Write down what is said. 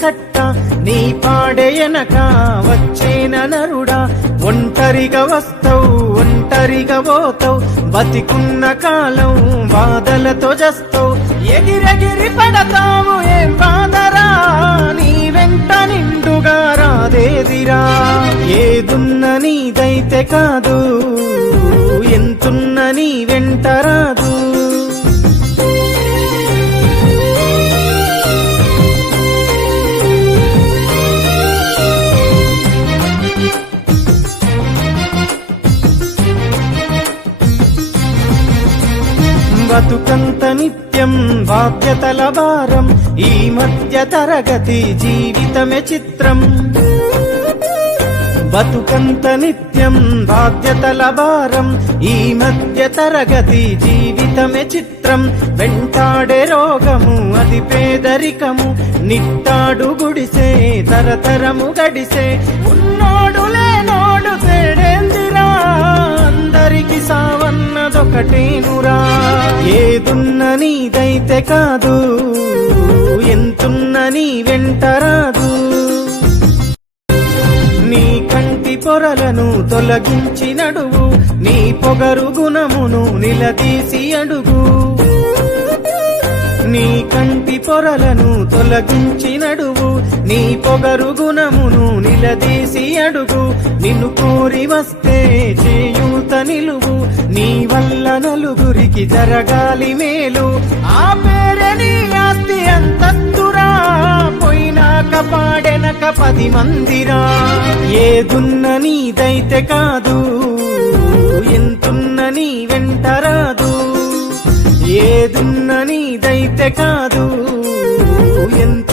కట్ట నీ పాడెయనక వచ్చేన నరుడా ఒంటరిగా వస్తావు ఒంటరిగా పోతావు బతికున్న కాలం బాధలతో జస్తావు ఎగిరెగిరి పడతావు ఏం బాధరా నీ వెంట నిండుగా రాదేదిరా ఏదున్న నీదైతే కాదు ఎంతున్న నీ వెంట రాదు బతుకంత నిత్యం బాధ్యతల భారం ఈ మధ్య తరగతి జీవితమే చిత్రం బతుకంత నిత్యం బాధ్యతల భారం ఈ మధ్య తరగతి జీవితమే చిత్రం వెంటాడే రోగము అది పేదరికము నిట్టాడు గుడిసే తరతరము గడిసే ఉన్నోడు లేనోడు తేడేందిరా అందరికి సావన్నదొకటేనురా ఏదున్న నీదైతే కాదు ఎంతున్న నీ వెంట రాదు నీ కంటి పొరలను తొలగించి నడువు నీ పొగరు గుణమును నిలదీసి అడుగు నీ కంటి పొరలను తొలగించి నడువు నీ పొగరు గుణమును నిలదీసి అడుగు నిన్ను కోరి వస్తే చేయూత నిలువు నీ వల్ల నలుగురికి జరగాలి మేలు ఆ పేరే నీ ఆస్తి అంతస్తురా పోయినాక పాడెనక 10 మందిరా ఏదున్న నీదైతే కాదు ఎంతున్న నీ వెంట రాదు ఏదున్న నీదైతే కాదు ఎంత